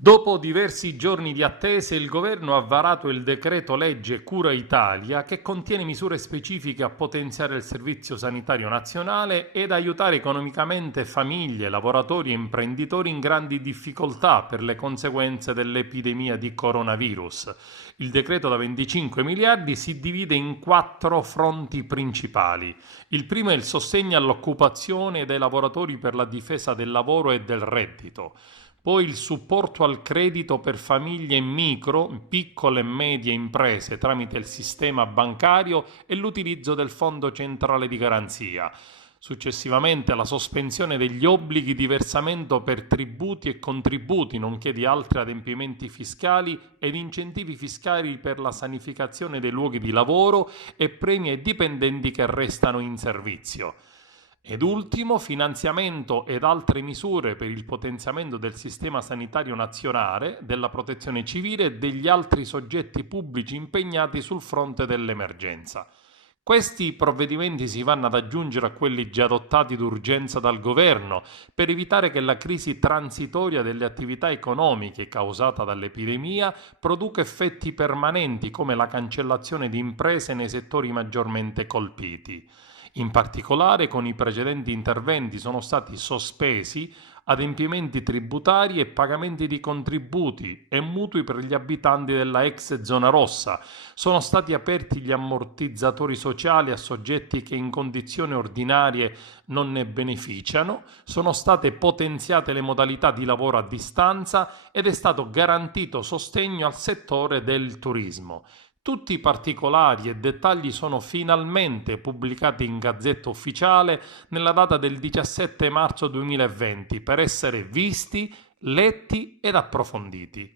Dopo diversi giorni di attese, il governo ha varato il decreto legge Cura Italia che contiene misure specifiche a potenziare il servizio sanitario nazionale ed aiutare economicamente famiglie, lavoratori e imprenditori in grandi difficoltà per le conseguenze dell'epidemia di coronavirus. Il decreto da 25 miliardi si divide in 4 fronti principali. Il primo è il sostegno all'occupazione dei lavoratori per la difesa del lavoro e del reddito. Poi il supporto al credito per famiglie e micro, piccole e medie imprese tramite il sistema bancario e l'utilizzo del Fondo centrale di garanzia. Successivamente la sospensione degli obblighi di versamento per tributi e contributi, nonché di altri adempimenti fiscali ed incentivi fiscali per la sanificazione dei luoghi di lavoro e premi ai dipendenti che restano in servizio. Ed ultimo, finanziamento ed altre misure per il potenziamento del sistema sanitario nazionale, della protezione civile e degli altri soggetti pubblici impegnati sul fronte dell'emergenza. Questi provvedimenti si vanno ad aggiungere a quelli già adottati d'urgenza dal governo per evitare che la crisi transitoria delle attività economiche causata dall'epidemia produca effetti permanenti come la cancellazione di imprese nei settori maggiormente colpiti. In particolare, con i precedenti interventi sono stati sospesi adempimenti tributari e pagamenti di contributi e mutui per gli abitanti della ex zona rossa. Sono stati aperti gli ammortizzatori sociali a soggetti che in condizioni ordinarie non ne beneficiano, sono state potenziate le modalità di lavoro a distanza ed è stato garantito sostegno al settore del turismo. Tutti i particolari e dettagli sono finalmente pubblicati in Gazzetta Ufficiale nella data del 17 marzo 2020 per essere visti, letti ed approfonditi.